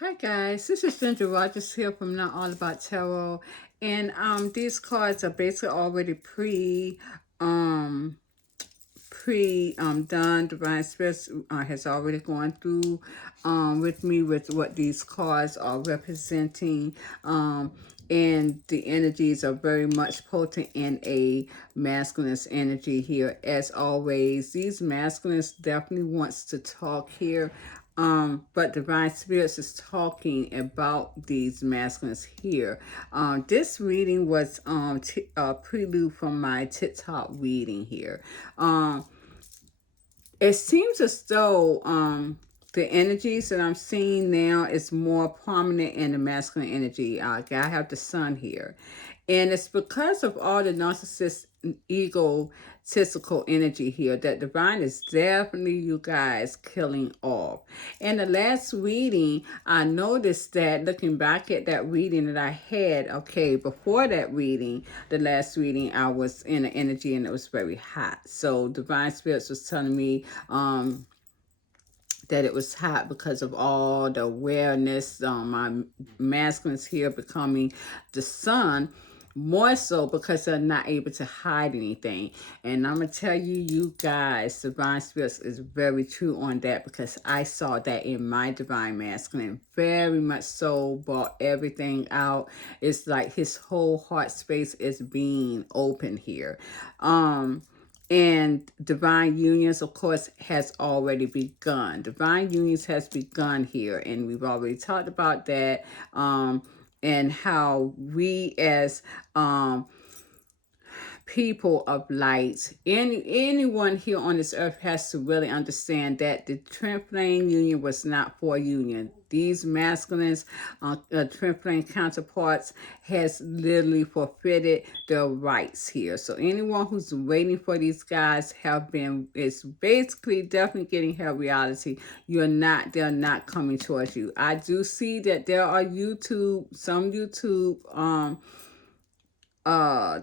Hi guys, this is Ginger Rogers here from Not All About Tarot, and these cards are basically already done. Divine Spirits has already gone through with me with what these cards are representing, and the energies are very much potent in a masculine energy here. As always, these masculines definitely wants to talk here. But Divine Spirits is talking about these masculines here. This reading was a prelude from my TikTok reading here. It seems as though the energies that I'm seeing now is more prominent in the masculine energy. I have the sun here. And it's because of all the narcissist egotistical energy here that divine is definitely, you guys, killing off. In the last reading, I noticed that looking back at that reading that I had, okay, before that reading, the last reading, I was in an energy and it was very hot. So divine spirits was telling me that it was hot because of all the awareness. My masculines here becoming the sun, more so because they're not able to hide anything. And I'm going to tell you, you guys, Divine Spirits is very true on that because I saw that in my Divine Masculine. Very much so, brought everything out. It's like his whole heart space is being open here. And divine unions, of course, has already begun. Divine unions has begun here, and we've already talked about that. And how we as people of light, anyone here on this earth has to really understand that the twin flame union was not for union. These masculines, twin flame counterparts, has literally forfeited their rights here. So anyone who's waiting for these guys is basically definitely getting her reality. They're not coming towards you. I do see that there are some YouTube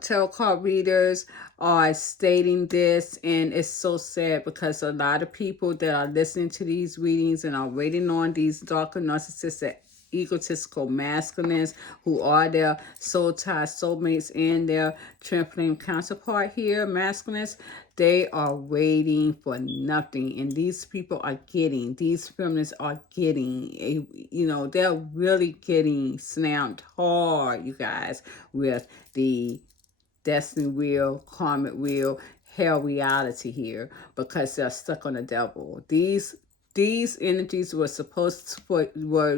tarot card readers are stating this, and it's so sad because a lot of people that are listening to these readings and are waiting on these darker narcissistic egotistical masculines who are their soul tie soulmates and their twin flame counterpart here, masculines, they are waiting for nothing. And these people are these feminists are they're really getting snapped hard, you guys, with the destiny wheel, karmic wheel, hell reality here because they're stuck on the devil. These energies were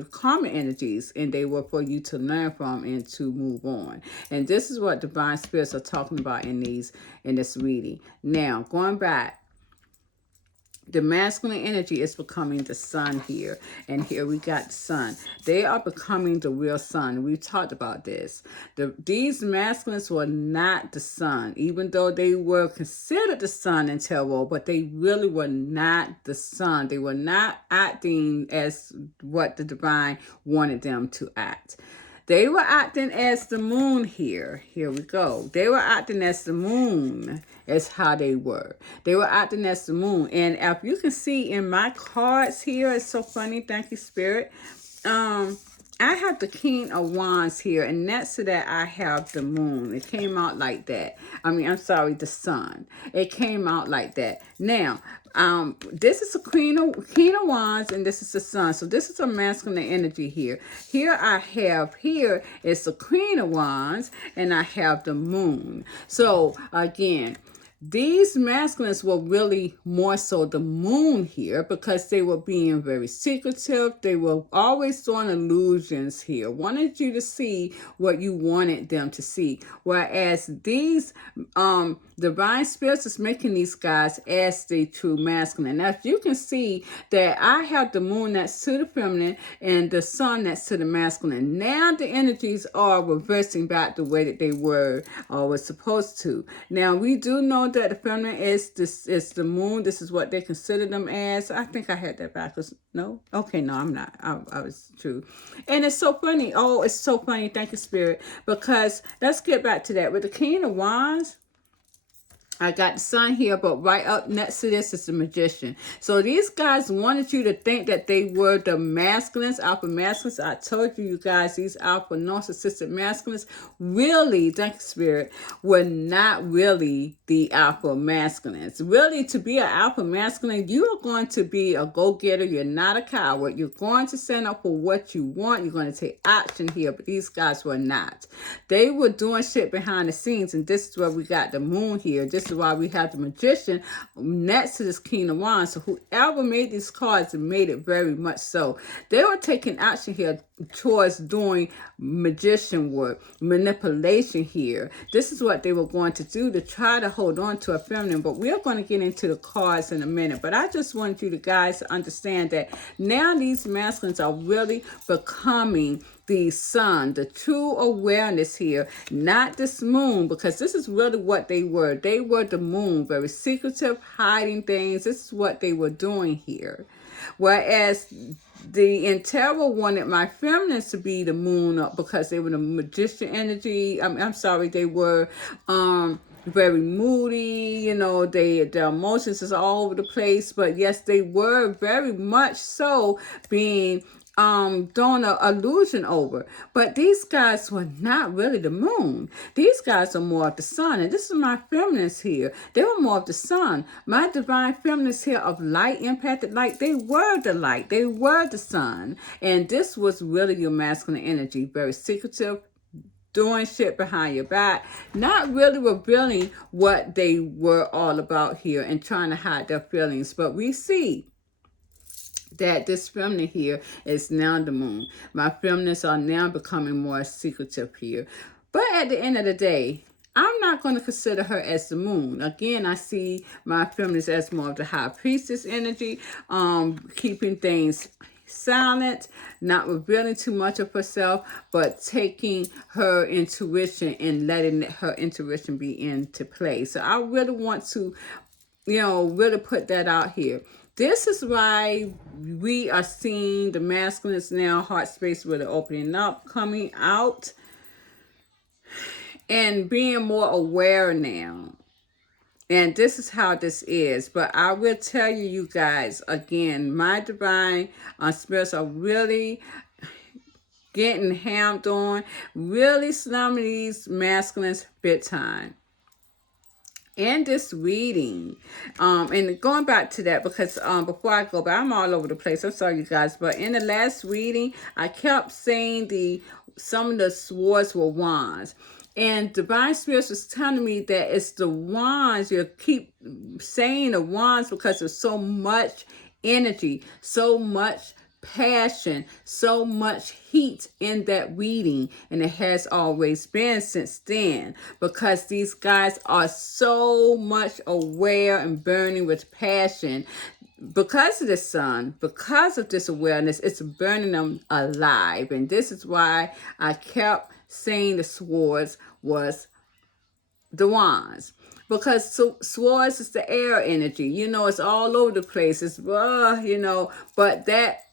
karmic energies, and they were for you to learn from and to move on. And this is what divine spirits are talking about in this reading. Now, going back, the masculine energy is becoming the sun here. And here we got the sun. They are becoming the real sun. We've talked about this. These masculines were not the sun, even though they were considered the sun in tarot, but they really were not the sun. They were not acting as what the divine wanted them to act. They were acting as the moon here. Here we go. They were acting as the moon. Is how they were. They were acting as the moon. And if you can see in my cards here, it's so funny. Thank you, Spirit. I have the King of Wands here, and next to that, I have the moon. It came out like that. I'm sorry, the sun. It came out like that. Now, this is a King of Wands, and this is the sun. So this is a masculine energy here. Here is the Queen of Wands, and I have the moon. So again, these masculines were really more so the moon here because they were being very secretive. They were always doing illusions here. Wanted you to see what you wanted them to see. Whereas these divine spirits is making these guys as the true masculine. Now, if you can see that I have the moon next to the feminine and the sun next to the masculine. Now the energies are reversing back the way that they were supposed to. Now we do know that the feminine is the moon. This is what they consider them as. I think I had that backwards. No? Okay, no, I'm not. I was true. And it's so funny. Oh, it's so funny. Thank you, Spirit. Because let's get back to that. With the King of Wands, I got the sun here, but right up next to this is the magician. So these guys wanted you to think that they were the masculines, alpha masculines. I told you, you guys, these alpha narcissistic masculines really, thank you, Spirit, were not really the alpha masculines. Really, to be an alpha masculine, you are going to be a go-getter. You're not a coward. You're going to stand up for what you want. You're going to take action here, but these guys were not. They were doing shit behind the scenes, and this is where we got the moon here. This is why we have the magician next to this King of Wands. So whoever made these cards made it very much so. They were taking action here towards doing magician work, manipulation here. This is what they were going to do to try to hold on to a feminine, but we're going to get into the cards in a minute. But I just want you guys to understand that now these masculines are really becoming the sun, the true awareness here, not this moon, because this is really what they were. They were the moon, very secretive, hiding things. This is what they were doing here. Whereas the Intero wanted my feminines to be the moon up because they were the magician energy. I'm sorry, they were very moody, you know, their emotions is all over the place. But yes, they were very much so being throwing an illusion over. But these guys were not really the moon. These guys are more of the sun. And this is my feminists here. They were more of the sun. My divine feminists here of light, impacted light, they were the light. They were the sun. And this was really your masculine energy. Very secretive, doing shit behind your back, not really revealing what they were all about here and trying to hide their feelings. But we see that this feminine here is now the moon. My feminists are now becoming more secretive here. But at the end of the day, I'm not going to consider her as the moon. Again, I see my feminist as more of the high priestess energy, keeping things silent, not revealing too much of herself, but taking her intuition and letting her intuition be into play. So I really want to, really put that out here. This is why we are seeing the masculines now, heart space really opening up, coming out, and being more aware now. And this is how this is. But I will tell you guys, again, my divine spirits are really getting hammed on, really slamming these masculines big time. In this reading, and going back to that, because before I go back, I'm all over the place. I'm sorry, you guys, but in the last reading, I kept saying some of the swords were wands. And divine spirits was telling me that it's the wands. You keep saying the wands because there's so much energy, so much passion, so much heat in that reading, and it has always been since then, because these guys are so much aware and burning with passion. Because of the sun, because of this awareness, it's burning them alive. And this is why I kept saying the swords was the wands. Because swords is the air energy. It's all over the place. It's, but that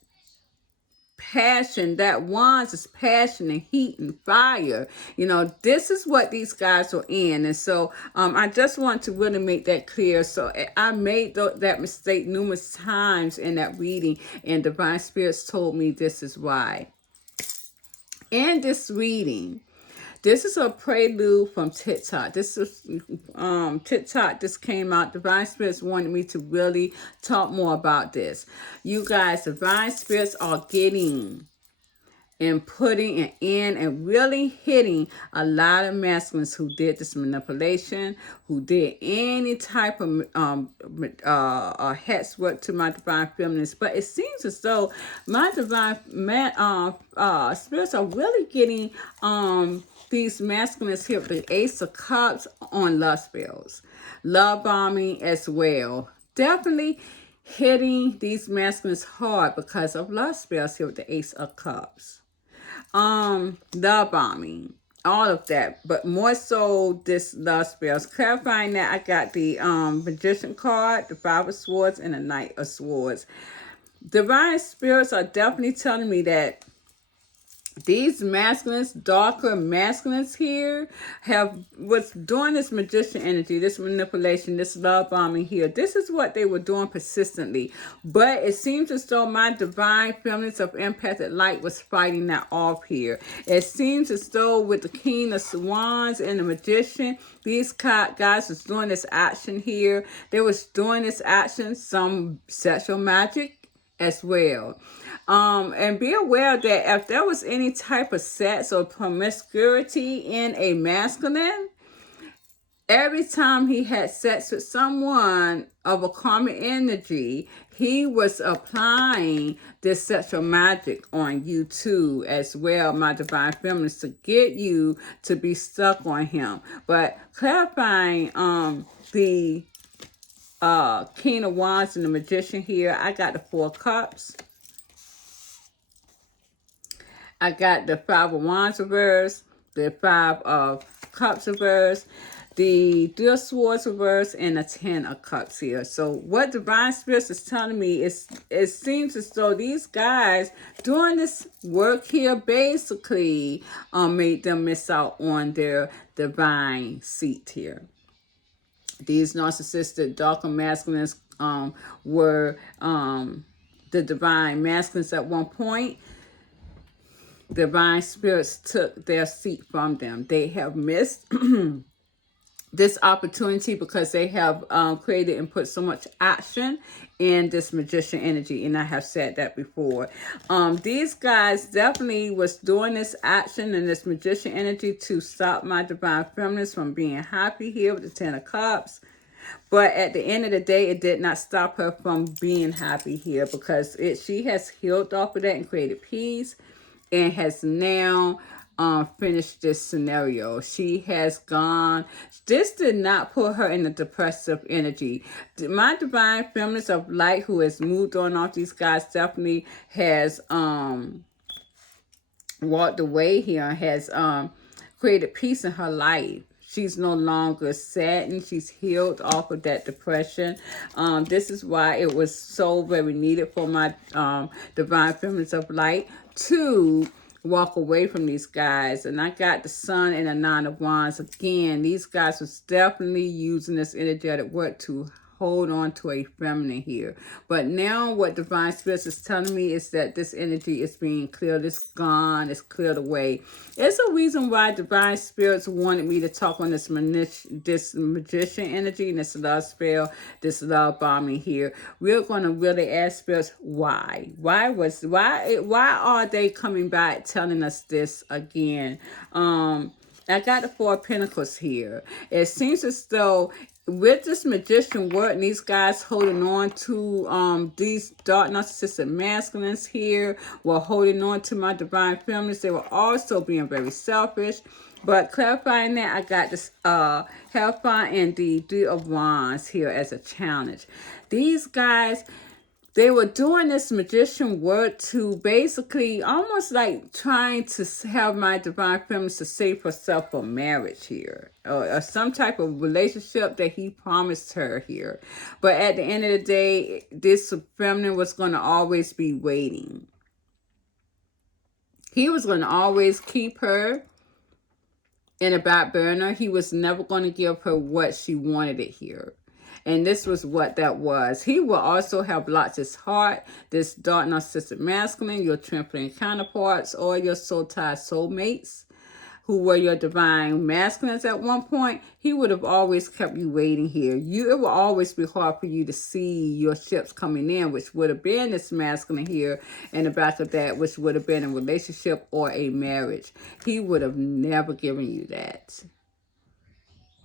passion, that wands is passion and heat and fire. This is what these guys are in. And so I just want to really make that clear. So I made that mistake numerous times in that reading, and divine spirits told me this is why. In this reading, this is a prelude from TikTok. This is TikTok just came out. Divine Spirits wanted me to really talk more about this. You guys, Divine Spirits are getting and putting in and really hitting a lot of masculines who did this manipulation, who did any type of hex work to my divine feminines. But it seems as though my divine spirits are really getting these masculines here with the Ace of Cups on love spells, love bombing as well. Definitely hitting these masculines hard because of love spells here with the Ace of Cups. Love bombing, all of that, but more so this love spells. Clarifying that, I got the Magician card, the Five of Swords, and the Knight of Swords. Divine spirits are definitely telling me that these masculines, darker masculines here, was doing this magician energy, this manipulation, this love bombing here. This is what they were doing persistently. But it seems as though my divine feminines of empathic light was fighting that off here. It seems as though with the King of Wands and the magician, these guys was doing this action here. They was doing this action, some sexual magic as well. And be aware that if there was any type of sex or promiscuity in a masculine, every time he had sex with someone of a karmic energy, he was applying this sexual magic on you too as well, my divine feminines, to get you to be stuck on him. But clarifying the King of Wands and the Magician here, I got the Four Cups. I got the Five of Wands reverse, the Five of Cups reverse, the Three of Swords reverse, and the Ten of Cups here. So what Divine Spirits is telling me is it seems as though these guys doing this work here basically made them miss out on their divine seat here. These narcissistic darker masculines were the divine masculines at one point. Divine spirits took their seat from them. They have missed this opportunity because they have created and put so much action in this magician energy, and I have said that before. These guys definitely was doing this action and this magician energy to stop my divine feminines from being happy here with the Ten of Cups. But at the end of the day, it did not stop her from being happy here because she has healed off of that and created peace and has now finished this scenario. She has gone. This did not put her in a depressive energy. My divine feminines of light who has moved on off these guys definitely has walked away here and has created peace in her life. She's no longer saddened. She's healed off of that depression. This is why it was so very needed for my divine feminines of light to walk away from these guys. And I got the Sun and the Nine of Wands. Again, these guys was definitely using this energetic work to hold on to a feminine here. But now what Divine Spirits is telling me is that this energy is being cleared. It's gone. It's cleared away. It's a reason why Divine Spirits wanted me to talk on this magician energy and this love spell, this love bombing here. We're going to really ask spirits why. Why are they coming back telling us this again? I got the Four of Pentacles here. It seems as though with this magician work and these guys holding on to these dark narcissistic masculines here, were holding on to my divine feminines. They were also being very selfish. But clarifying that, I got this Hellfire and the Three of Wands here as a challenge. These guys, they were doing this magician work to basically almost like trying to have my divine feminine to save herself for marriage here. Or some type of relationship that he promised her here. But at the end of the day, this feminine was going to always be waiting. He was going to always keep her in a back burner. He was never going to give her what she wanted it here. And this was what that was. He will also have lots his heart, this dark narcissistic masculine, your trampling counterparts, or your soul-tied soulmates, who were your divine masculines at one point. He would have always kept you waiting here. It will always be hard for you to see your ships coming in, which would have been this masculine here, and the back of that, which would have been a relationship or a marriage. He would have never given you that.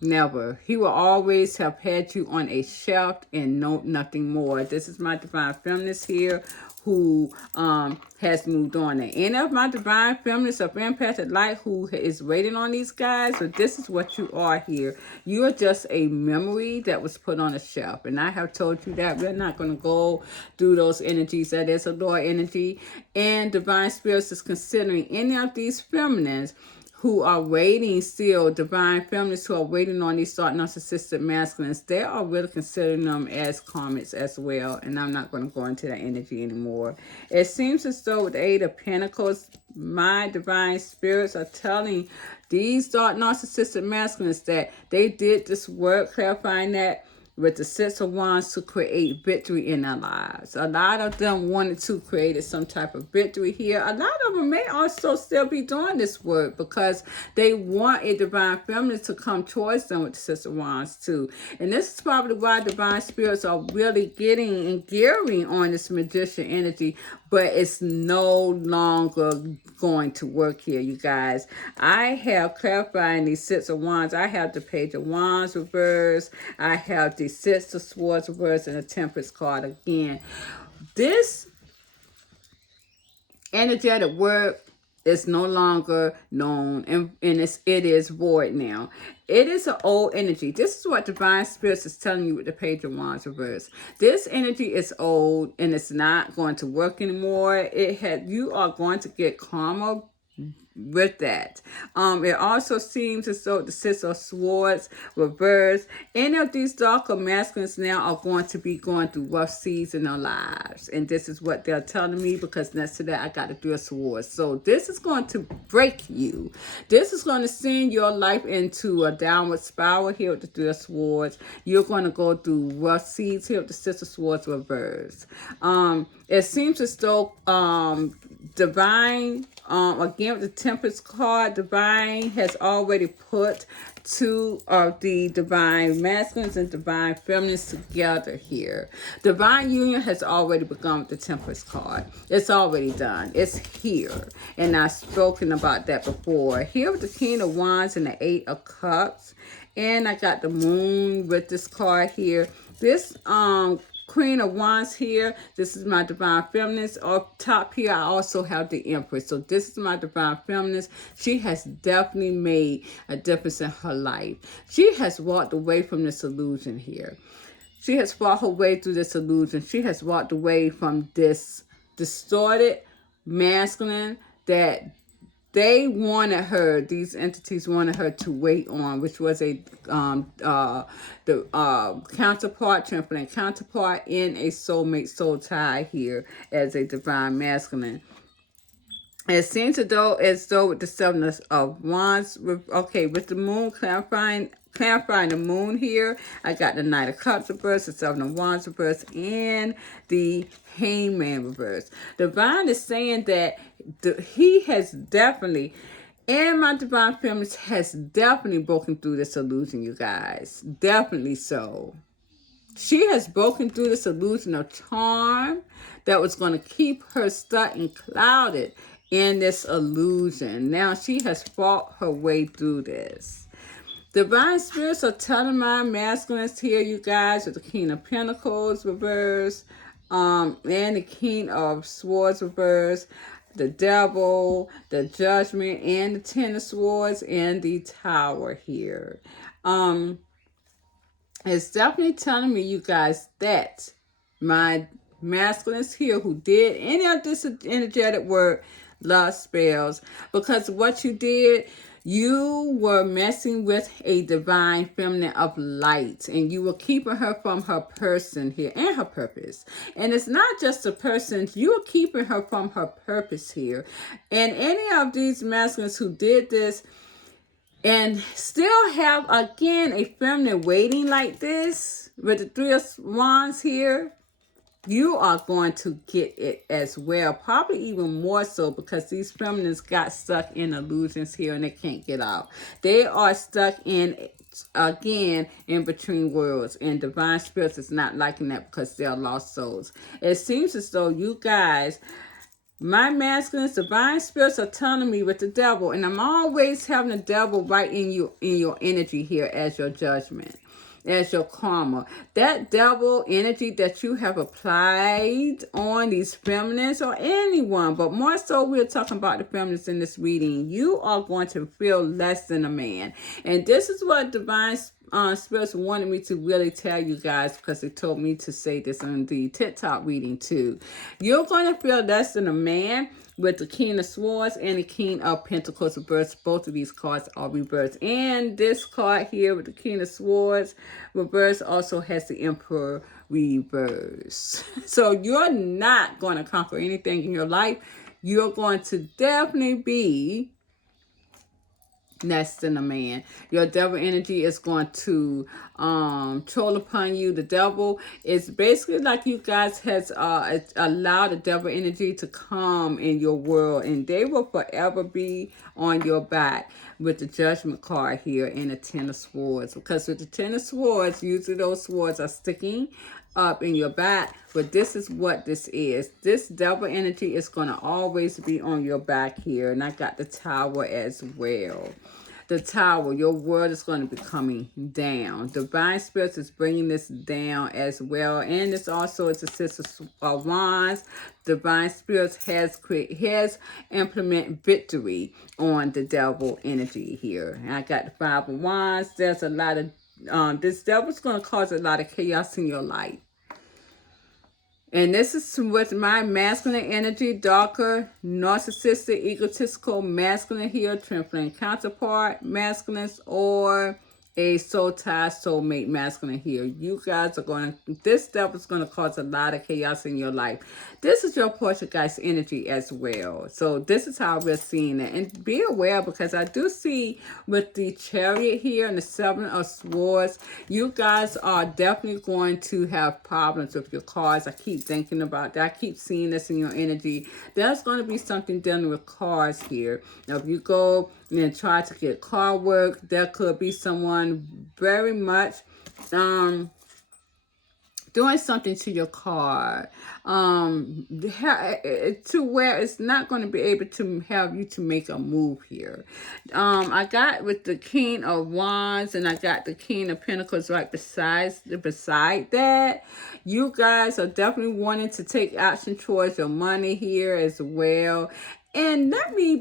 Never. He will always have had you on a shelf and nothing more. This is my divine feminist here who has moved on. And any of my divine feminists of empathic light who is waiting on these guys, but this is what you are here. You are just a memory that was put on a shelf. And I have told you that we're not going to go through those energies. That is a Lord energy. And divine spirits is considering any of these feminines who are waiting still, divine feminists who are waiting on these dark narcissistic masculines, they are really considering them as karmics as well. And I'm not going to go into that energy anymore. It seems as though with the Eight of Pentacles, my divine spirits are telling these dark narcissistic masculines that they did this work, clarifying that with the Six of Wands to create victory in their lives. A lot of them wanted to create some type of victory here. A lot of them may also still be doing this work because they want a divine feminine to come towards them with the Six of Wands too. And this is probably why divine spirits are really getting and gearing on this magician energy, but it's no longer going to work here, you guys. I have clarifying these Six of Wands. I have the Page of Wands reversed. I have the Six of Swords reversed and the Temperance card again. This energetic work is no longer known, and it is void now. It is an old energy. This is what divine spirits is telling you with the Page of Wands reverse. This energy is old and it's not going to work anymore. You are going to get karma with that. It also seems as though the Six of Swords reverse. Any of these darker masculines now are going to be going through rough seas in their lives. And this is what they're telling me, because next to that I got the Three of Swords. So this is going to break you. This is going to send your life into a downward spiral here with the Three of Swords. You're going to go through rough seas here with the Six of Swords reverse. It seems as though divine, again with the Temperance card, divine has already put two of the divine masculines and divine feminines together here. Divine union has already begun with the Temperance card. It's already done. It's here. And I've spoken about that before. Here with the King of Wands and the Eight of Cups. And I got the Moon with this card here. This Queen of Wands here. This is my divine feminist. Up top here, I also have the Empress. So this is my divine feminist. She has definitely made a difference in her life. She has walked away from this illusion here. She has fought her way through this illusion. She has walked away from this distorted masculine that they wanted her, these entities wanted her to wait on, which was the counterpart, triumphant counterpart in a soulmate soul tie here as a divine masculine. It seems as though with the Seven of Wands, with the Moon clarifying the Moon here, I got the Knight of Cups reverse, the Seven of Wands reverse, and the Hangman reverse. Divine is saying that he has definitely, and my divine feminist has definitely broken through this illusion, you guys. Definitely so. She has broken through this illusion of charm that was going to keep her stuck and clouded in this illusion. Now she has fought her way through this. Divine spirits are telling my masculines here, you guys, with the King of Pentacles reverse, and the King of Swords reverse, the Devil, the Judgment, and the Ten of Swords, and the Tower here. It's definitely telling me, you guys, that my masculines here who did any of this energetic work love spells, because what you did, you were messing with a divine feminine of light, and you were keeping her from her person here and her purpose. And it's not just a person, you're keeping her from her purpose here. And any of these masculines who did this and still have, again, a feminine waiting like this with the Three of Wands here, you are going to get it as well, probably even more so, because these feminines got stuck in illusions here and they can't get out. They are stuck in, again, in between worlds, and divine spirits is not liking that because they're lost souls. It seems as though you guys, my masculines, divine spirits are telling me with the Devil, and I'm always having the Devil right in your energy here as your judgment, as your karma. That Devil energy that you have applied on these feminists or anyone, but more so we're talking about the feminists in this reading, you are going to feel less than a man. And this is what divine spirits wanted me to really tell you guys, because they told me to say this in the TikTok reading too. You're going to feel less than a man with the King of Swords and the King of Pentacles reversed. Both of these cards are reversed. And this card here with the King of Swords reversed also has the Emperor reverse. So you're not going to conquer anything in your life. You're going to definitely be less than a man. Your devil energy is going to troll upon you. The devil is basically like you guys has allowed the devil energy to come in your world, and they will forever be on your back with the Judgment card here and the Ten of Swords. Because with the Ten of Swords, usually those swords are sticking up in your back, but this is what this is. This devil energy is going to always be on your back here, and I got the Tower as well. The Tower, your world is going to be coming down. Divine Spirits is bringing this down as well, and this also is the Six of Wands. Divine Spirits has implement victory on the devil energy here. And I got the Five of Wands. There's a lot of this devil's going to cause a lot of chaos in your life. And this is with my masculine energy, darker, narcissistic, egotistical, masculine here, twin flame counterpart, masculines, or a soul tie, soulmate masculine here. You guys are going to, this stuff is going to cause a lot of chaos in your life. This is your Poltergeist energy as well. So this is how we're seeing it. And be aware, because I do see with the Chariot here and the Seven of Swords, you guys are definitely going to have problems with your cars. I keep thinking about that. I keep seeing this in your energy. There's going to be something dealing with cars here. Now, if you go and try to get car work, there could be someone very much doing something to your car to where it's not going to be able to have you to make a move here. I got with the King of Wands, and I got the King of Pentacles right beside that. You guys are definitely wanting to take action towards your money here as well. And let me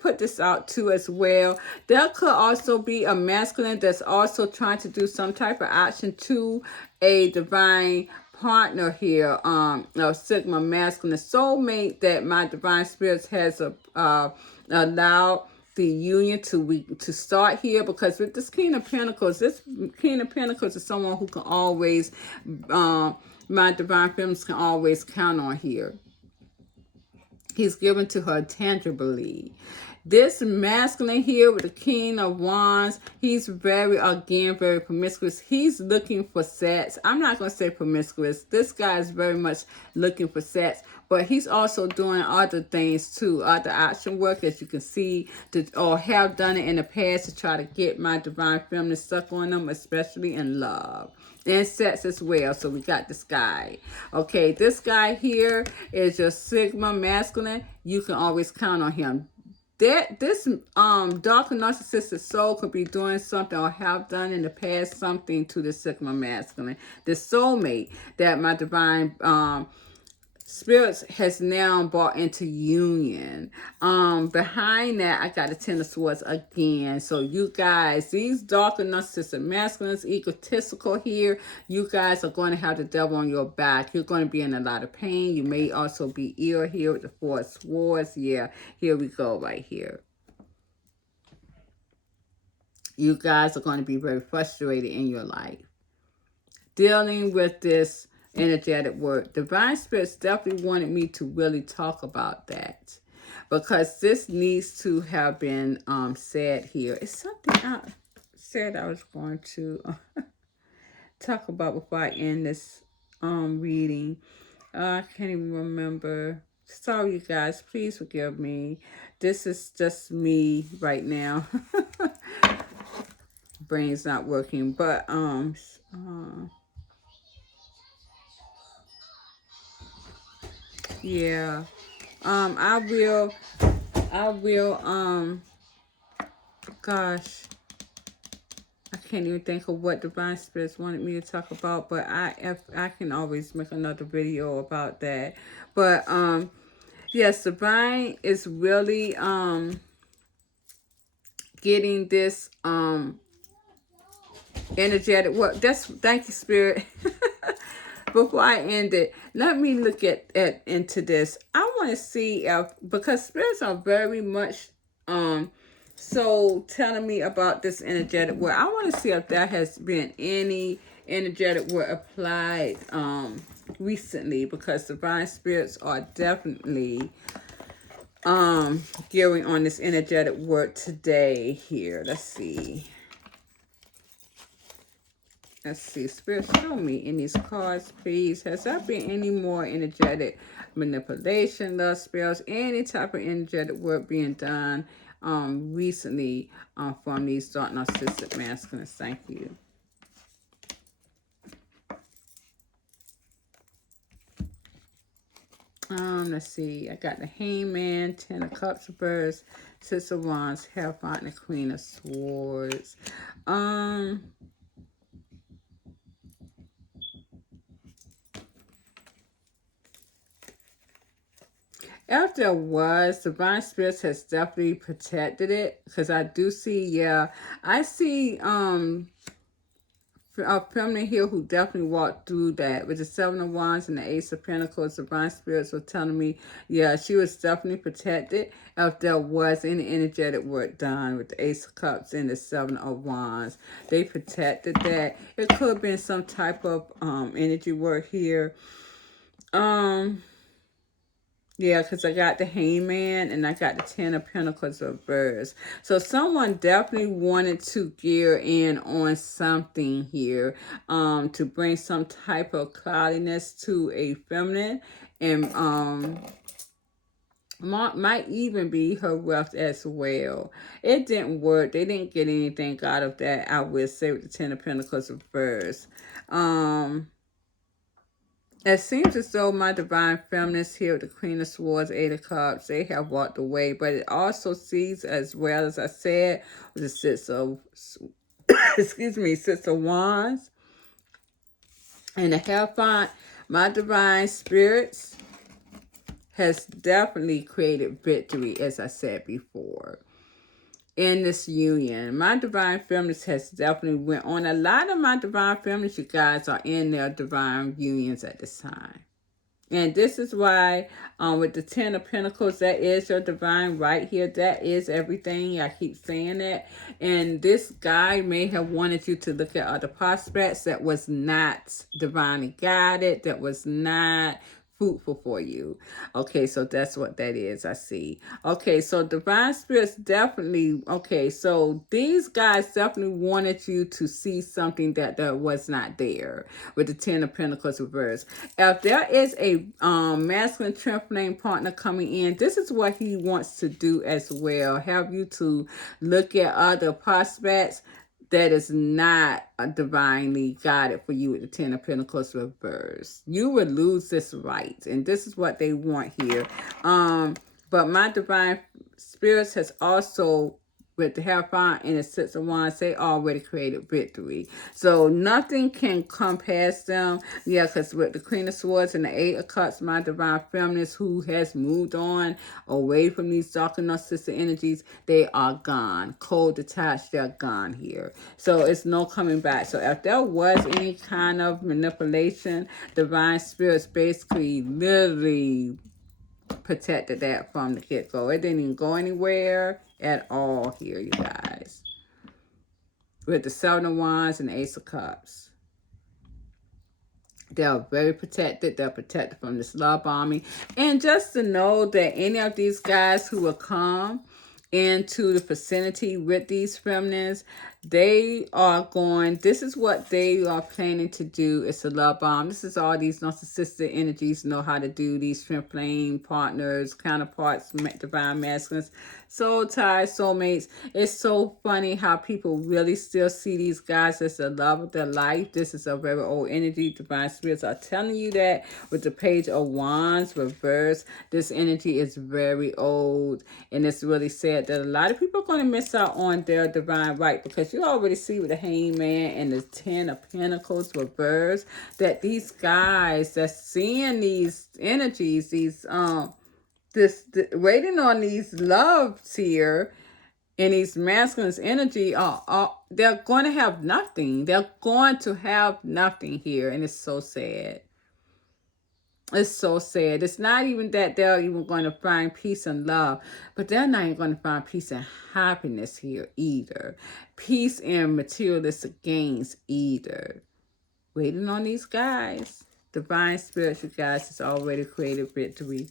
put this out too as well. There could also be a masculine that's also trying to do some type of action to a divine partner here, a Sigma masculine soulmate that my divine spirits has allowed the union to start here. Because with this King of Pentacles is someone who can always my divine feminines can always count on here. He's given to her tangibly. This masculine here with the King of Wands, he's very promiscuous. He's looking for sex. I'm not going to say promiscuous. This guy is very much looking for sex, but he's also doing other things too, other action work, as you can see, or have done it in the past to try to get my divine feminine stuck on them, especially in love and sex as well. So we got this guy. Okay, this guy here is your Sigma masculine. You can always count on him. This dark narcissistic soul could be doing something or have done in the past something to the Sigma masculine. The soulmate that my divine spirits has now brought into union. Behind that, I got the Ten of Swords again. So you guys, these darker narcissistic masculines, egotistical here, you guys are going to have the devil on your back. You're going to be in a lot of pain. You may also be ill here with the Four of Swords. Yeah, here we go right here. You guys are going to be very frustrated in your life, dealing with this energetic work. Divine Spirits definitely wanted me to really talk about that, because this needs to have been said here. It's something I said I was going to talk about before I end this reading. I can't even remember. Sorry, you guys. Please forgive me. This is just me right now. Brain's not working, but yeah. I will, gosh, I can't even think of what Divine Spirits wanted me to talk about, but I can always make another video about that. But, yes, Divine is really, getting this, energetic work. Thank you, Spirit. Before I end it, let me look at into this. I want to see if, because spirits are very much so telling me about this energetic work. I want to see if there has been any energetic work applied recently, because divine spirits are definitely gearing on this energetic work today here. Let's see. Let's see, Spirit, show me in these cards, please. Has there been any more energetic manipulation, love spells, any type of energetic work being done recently from these dark narcissistic masculines? Thank you. Let's see. I got the Hangman, Ten of Cups reversed, Six of Wands, Hierophant, and the Queen of Swords. If there was, divine spirits has definitely protected it, because I do see, yeah, I see a feminine here who definitely walked through that with the Seven of Wands and the Ace of Pentacles. Divine spirits were telling me, yeah, she was definitely protected if there was any energetic work done with the Ace of Cups and the Seven of Wands. They protected that. It could have been some type of energy work here. Yeah, because I got the Hangman and I got the Ten of Pentacles reversed. So someone definitely wanted to gear in on something here to bring some type of cloudiness to a feminine, and might even be her wealth as well. It didn't work. They didn't get anything out of that, I would say, with the Ten of Pentacles reversed. It seems as though my divine feminists here with the Queen of Swords, Eight of Cups, they have walked away. But it also sees, as well as I said, with the Six of, Six of Wands and the Hierophant, my divine spirits has definitely created victory, as I said before, in this union. My divine feminist has definitely went on. A lot of my divine feminists, you guys, are in their divine unions at this time. And this is why with the Ten of Pentacles, that is your divine right here. That is everything. I keep saying that. And this guy may have wanted you to look at other prospects that was not divinely guided, that was not fruitful for you. Okay, so that's what that is. I see. Okay, so divine spirits definitely, okay, so these guys definitely wanted you to see something that was not there with the Ten of Pentacles reversed. If there is a masculine twin flame partner coming in, this is what he wants to do as well. Have you to look at other prospects that is not divinely guided for you with the Ten of Pentacles reversed. You would lose this right. And this is what they want here. But my divine spirits has also, with the Hierophant and the Six of Wands, they already created victory. So nothing can come past them. Yeah, because with the Queen of Swords and the Eight of Cups, my divine feminist who has moved on away from these dark and narcissistic energies, they are gone. Cold detached, they're gone here. So it's no coming back. So if there was any kind of manipulation, divine spirits basically literally protected that from the get-go. It didn't even go anywhere at all here, you guys. With the Seven of Wands and the Ace of Cups. They're very protected. They're protected from this love bombing. And just to know that any of these guys who will come into the vicinity with these feminines, they are going, this is what they are planning to do. It's a love bomb. This is all these narcissistic energies know how to do. These twin flame partners, counterparts, divine masculines, soul ties, soulmates. It's so funny how people really still see these guys as the love of their life. This is a very old energy. Divine spirits are telling you that with the Page of Wands reversed. This energy is very old, and it's really sad that a lot of people are going to miss out on their divine right, because you already see with the Hangman and the Ten of Pentacles reversed that these guys that's seeing these energies, these waiting on these loves here, And these masculines energy they're going to have nothing. They're going to have nothing here, and it's so sad. It's so sad. It's not even that they're even going to find peace and love, but they're not even going to find peace and happiness here either. Peace and materialistic gains either. Waiting on these guys. Divine Spirit, you guys, has already created victory.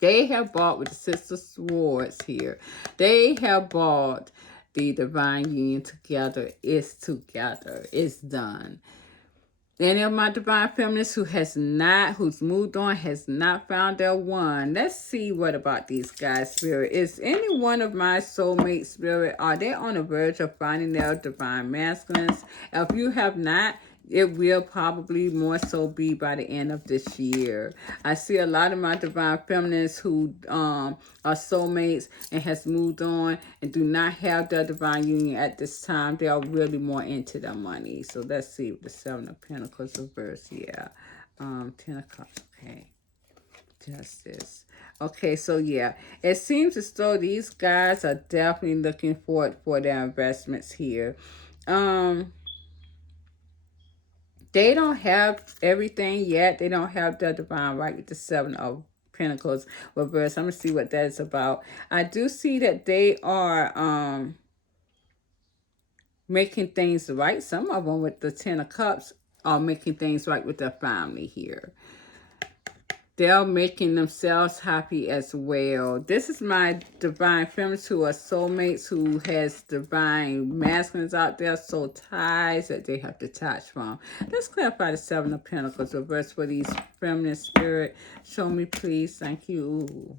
They have bought with the Six of Swords here. They have bought the divine union together. It's together. It's done. Any of my divine feminists who's moved on, has not found their one. Let's see what about these guys, Spirit. Is any one of my soulmate, Spirit, are they on the verge of finding their divine masculines? If you have not, it will probably more so be by the end of this year. I see a lot of my divine feminists who are soulmates and has moved on and do not have their divine union at this time. They are really more into their money. So let's see the Seven of Pentacles reverse. Yeah. 10 of Cups. Okay. Justice. Okay, so yeah, it seems as though these guys are definitely looking forward for their investments here. They don't have everything yet. They don't have the divine right with the Seven of Pentacles reverse. I'm going to see what that is about. I do see that they are making things right. Some of them with the Ten of Cups are making things right with their family here. They're making themselves happy as well. This is my divine feminists who are soulmates, who has divine masculines out there, soul ties that they have detached from. Let's clarify the Seven of Pentacles reverse for these feminist spirit. Show me, please. Thank you. Ooh.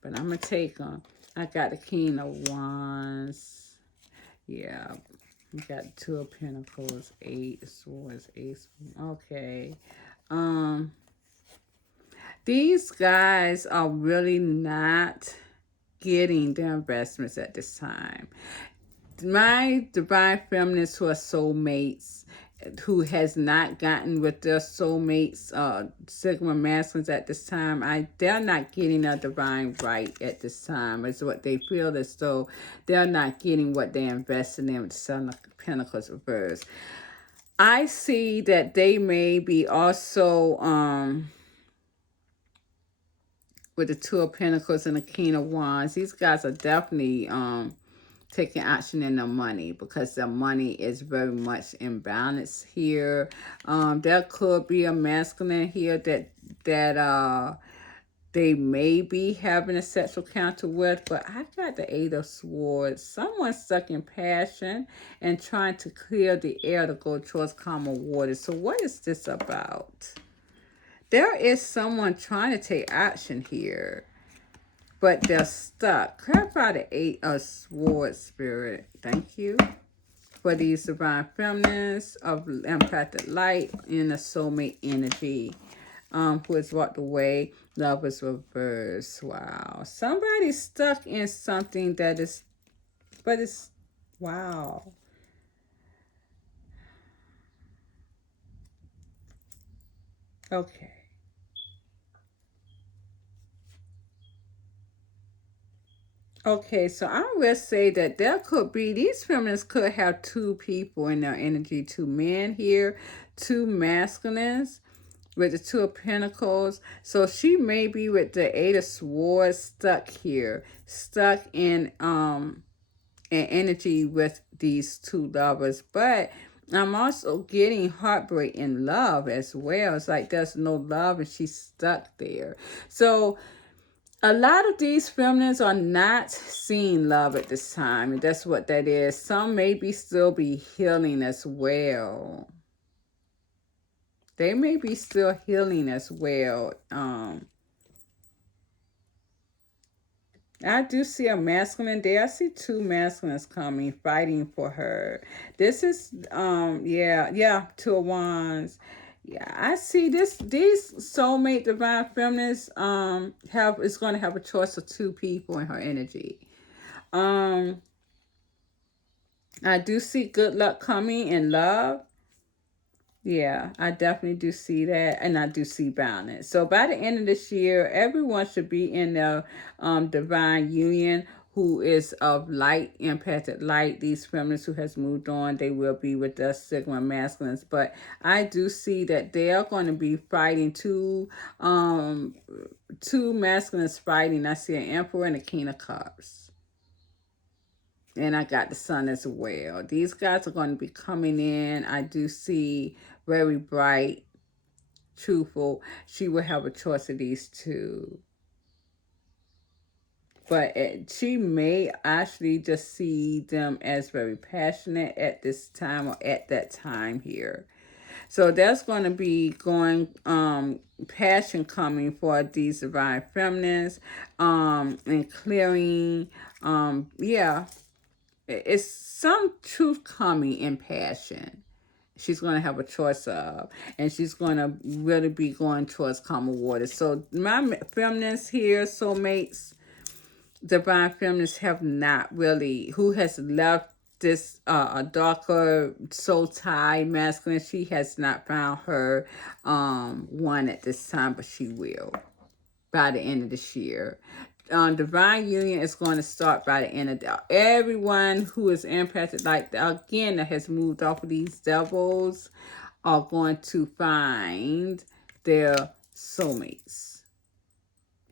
But I'm going to take them. I got the King of Wands. Yeah. We got Two of Pentacles, Eight of Swords, Ace. Okay. These guys are really not getting their investments at this time. My divine feminists who are soulmates, who has not gotten with their soulmates, Sigma masculines at this time, they're not getting a divine right at this time. It's what they feel as though they're not getting what they invested in with the Seven of Pentacles reverse. I see that they may be also with the Two of Pentacles and the King of Wands. These guys are definitely taking action in their money because their money is very much imbalanced here. There could be a masculine here that they may be having a sexual encounter with, but I got the Eight of Swords. Someone stuck in passion and trying to clear the air to go towards calmer waters. So what is this about? There is someone trying to take action here, but they're stuck. Clarify the Eight of Swords, Spirit. Thank you. For these divine feminists of empathic light in a soulmate energy, who has walked away. Love is reversed. Wow. Somebody's stuck in something that is, but it's, wow. Okay. Okay, so I will say that there could be, these feminists could have two people in their energy, two men here, two masculines with the Two of Pentacles. So she may be with the Eight of Swords stuck here, stuck in energy with these two lovers. But I'm also getting heartbreak in love as well. It's like there's no love and she's stuck there. So a lot of these feminines are not seeing love at this time, and that's what that is. Some maybe still be healing as well. They may be still healing as well. I do see a masculine there. I see two masculines coming, fighting for her. This is, yeah, Two of Wands. Yeah, I see this. These soulmate divine feminists is going to have a choice of two people in her energy. I do see good luck coming in love. Yeah, I definitely do see that, and I do see balance. So by the end of this year, everyone should be in the divine union, who is of light, impacted light. These feminists who has moved on, they will be with the Sigma masculines. But I do see that they are going to be fighting two masculines fighting. I see an Emperor and a King of Cups. And I got the Sun as well. These guys are going to be coming in. I do see very bright, truthful. She will have a choice of these two. But she may actually just see them as very passionate at this time or at that time here. So that's going to be passion coming for these divine feminines, and clearing, yeah, it's some truth coming in passion. She's going to have a choice of, and she's going to really be going towards calmer waters. So my feminists here, soulmates, divine feminists, have not really, who has left this a darker soul tie masculine, she has not found her one at this time, but she will by the end of this year. Divine union is going to start by the end of the everyone who is impacted, like again, that has moved off of these devils, are going to find their soulmates.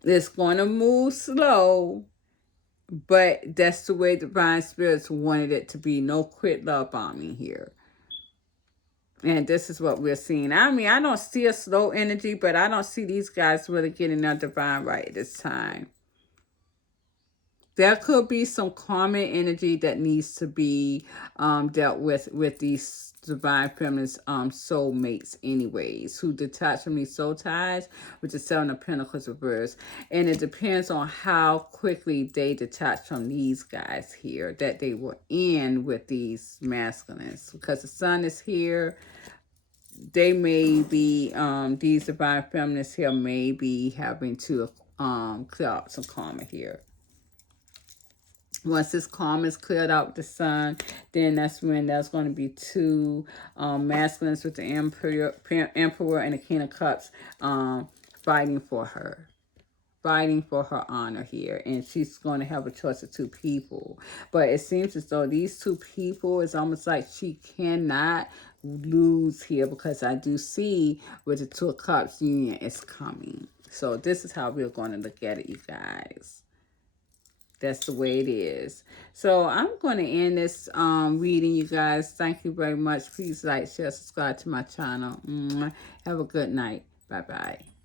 It's going to move slow, but that's the way divine spirits wanted it to be. No quit love bombing here. And this is what we're seeing. I mean, I don't see a slow energy, but I don't see these guys really getting their divine right this time. There could be some karmic energy that needs to be dealt with these divine feminist soulmates anyways, who detach from these soul ties, which is Seven of Pentacles reverse. And it depends on how quickly they detach from these guys here that they were in with these masculines. Because the Sun is here, they may be, these divine feminists here may be having to clear out some karma here. Once this karma is cleared out with the Sun, then that's when there's going to be two masculines with the Emperor and the King of Cups fighting for her. Fighting for her honor here. And she's going to have a choice of two people. But it seems as though these two people, it's almost like she cannot lose here, because I do see with the Two of Cups union is coming. So this is how we're going to look at it, you guys. That's the way it is. So I'm going to end this reading, you guys. Thank you very much. Please like, share, subscribe to my channel. Have a good night. Bye-bye.